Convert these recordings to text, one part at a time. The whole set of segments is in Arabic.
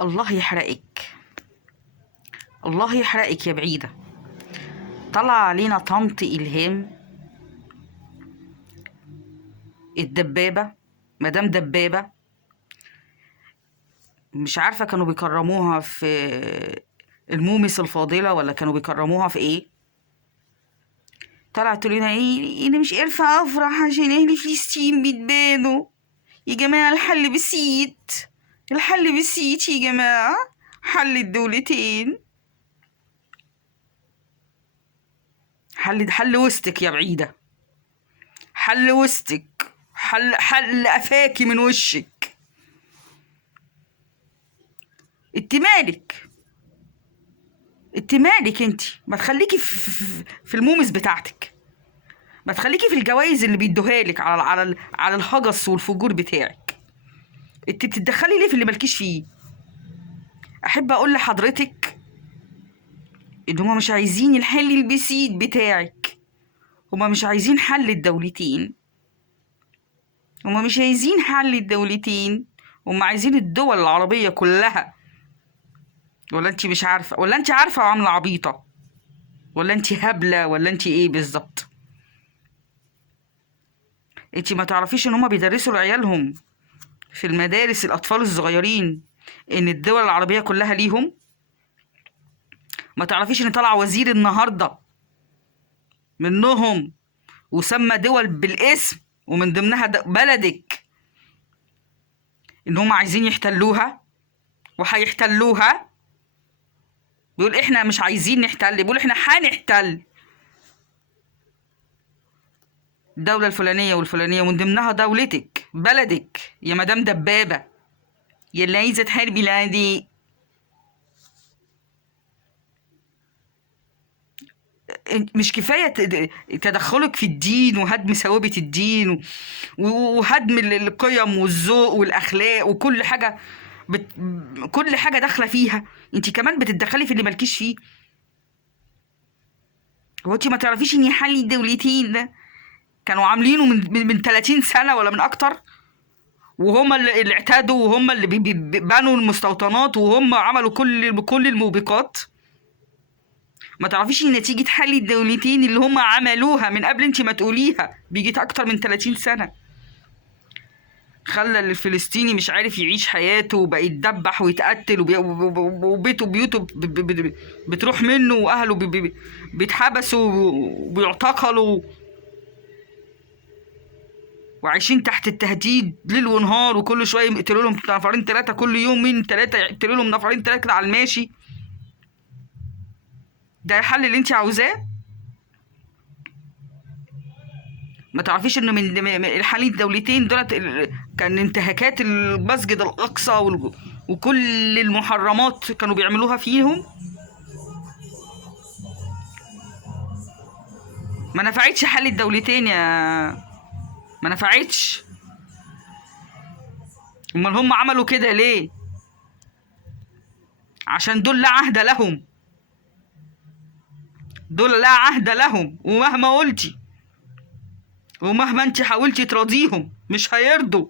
الله يحرقك، الله يحرقك يا بعيدة. طلع علينا طنط إلهام الدبابة، مدام دبابة. مش عارفة كانوا بيكرموها في المومس الفاضلة ولا كانوا بيكرموها في ايه. طلعت تقول لنا ايه، انا مش عارفة افرح عشان اهل فلسطين بيتبانوا. يا جماعة الحل بسيط، الحل بسيط يا جماعة، حل الدولتين. حل وسطك يا بعيدة، حل وسطك، حل قفاكي من وشك. انت مالك، انت مالك، انت ما تخليكي في المومس بتاعتك، ما تخليكي في الجوائز اللي بيدوها لك على الهجس والفجور بتاعك. انت بتتدخلي ليه في اللي مالكيش فيه؟ احب اقول لحضرتك ان هما مش عايزين الحل البسيط بتاعك، هما مش عايزين حل الدولتين، هما مش عايزين حل الدولتين، هما عايزين الدول العربية كلها. ولا انت مش عارفة، ولا انت عارفة وعاملة عبيطة، ولا انت هبلة، ولا انت ايه بالظبط؟ انت ما تعرفيش ان هما بيدرسوا لعيالهم في المدارس الأطفال الصغيرين إن الدول العربية كلها ليهم؟ ما تعرفيش إن طلع وزير النهاردة منهم وسمى دول بالاسم ومن ضمنها بلدك، إن هم عايزين يحتلوها وهيحتلوها؟ بيقول إحنا مش عايزين نحتل، بيقول إحنا هنحتل الدولة الفلانية والفلانية ومن ضمنها دولتك بلدك يا مدام دبابة، يا اللي عايزة تحاربي بلادي. مش كفاية تدخلك في الدين وهدم ثوابت الدين وهدم القيم والذوق والأخلاق وكل حاجة بت... كل حاجة داخلة فيها، انت كمان بتتدخلي في اللي مالكيش فيه. هو انت ما تعرفيش ان حل الدولتين ده كانوا عاملينه من 30 سنة ولا من أكتر؟ وهم اللي اعتادوا وهم اللي بنوا المستوطنات وهم عملوا كل الموبقات. ما تعرفيش ان نتيجة حل الدولتين اللي هم عملوها من قبل انت ما تقوليها بيجي اكتر من 30 سنة، خلى الفلسطيني مش عارف يعيش حياته وبقى يتدبح ويتقتل بيوته بتروح منه واهله بيتحبسوا وبيعتقلوا وعايشين تحت التهديد ليل ونهار، وكل شويه يقتلوا لهم نفرين ثلاثه، كل يوم من ثلاثه يقتلوا لهم نفرين ثلاثه كده على الماشي. ده الحل اللي انت عاوزاه؟ ما تعرفيش انه من الحل الدولتين دولت كان انتهاكات المسجد الاقصى وكل المحرمات كانوا بيعملوها فيهم؟ ما نفعتش حل الدولتين ما نفعتش. امال هم عملوا كده ليه؟ عشان دول لا عهد لهم، دول لا عهد لهم، ومهما قلتي ومهما انت حاولتي تراضيهم مش هيرضوا.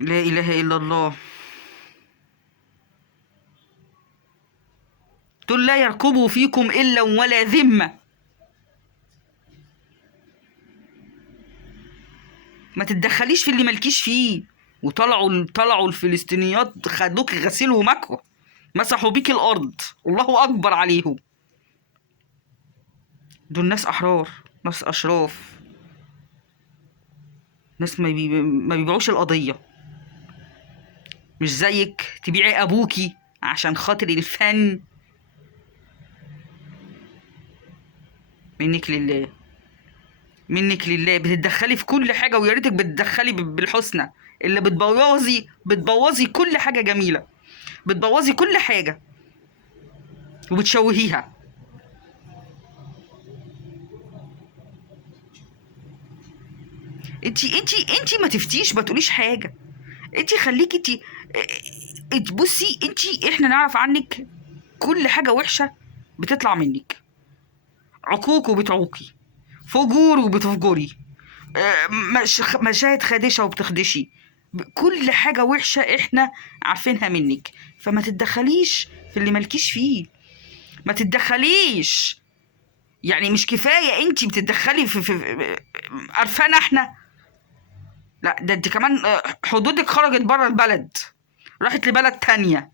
لا اله الا الله. دول لا يرقبوا فيكم الا ولا ذمه. ما تتدخليش في اللي مالكيش فيه. وطلعوا الفلسطينيات خدوك غسيل ومكوى، مسحوا بيك الارض، الله اكبر عليهم. دول ناس احرار، ناس اشراف، ناس ما بيبيعوش القضيه. مش زيك تبيعي ابوكي عشان خاطر الفن. منك لله، منك لله، بتتدخلي في كل حاجه ويا ريتك بتتدخلي بالحسنى. اللي بتبوظي كل حاجه جميله، بتبوظي كل حاجه وبتشوهيها. انتي ما تفتيش، ما تقوليش حاجه. انتي خليكي انت بصي، احنا نعرف عنك كل حاجه وحشه بتطلع منك، عقوق وبتعوقي، فجور وبتفجري، مشاهد خادشة وبتخدشي، كل حاجة وحشة احنا عارفينها منك. فما تتدخليش في اللي مالكيش فيه، ما تتدخليش. يعني مش كفاية انتي بتتدخلي في قرفانة احنا؟ لا ده انت كمان حدودك خرجت بره البلد، راحت لبلد تانية.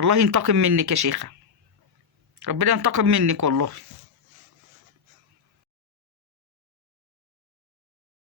الله ينتقم منك يا شيخة، ربنا ينتقم منك والله.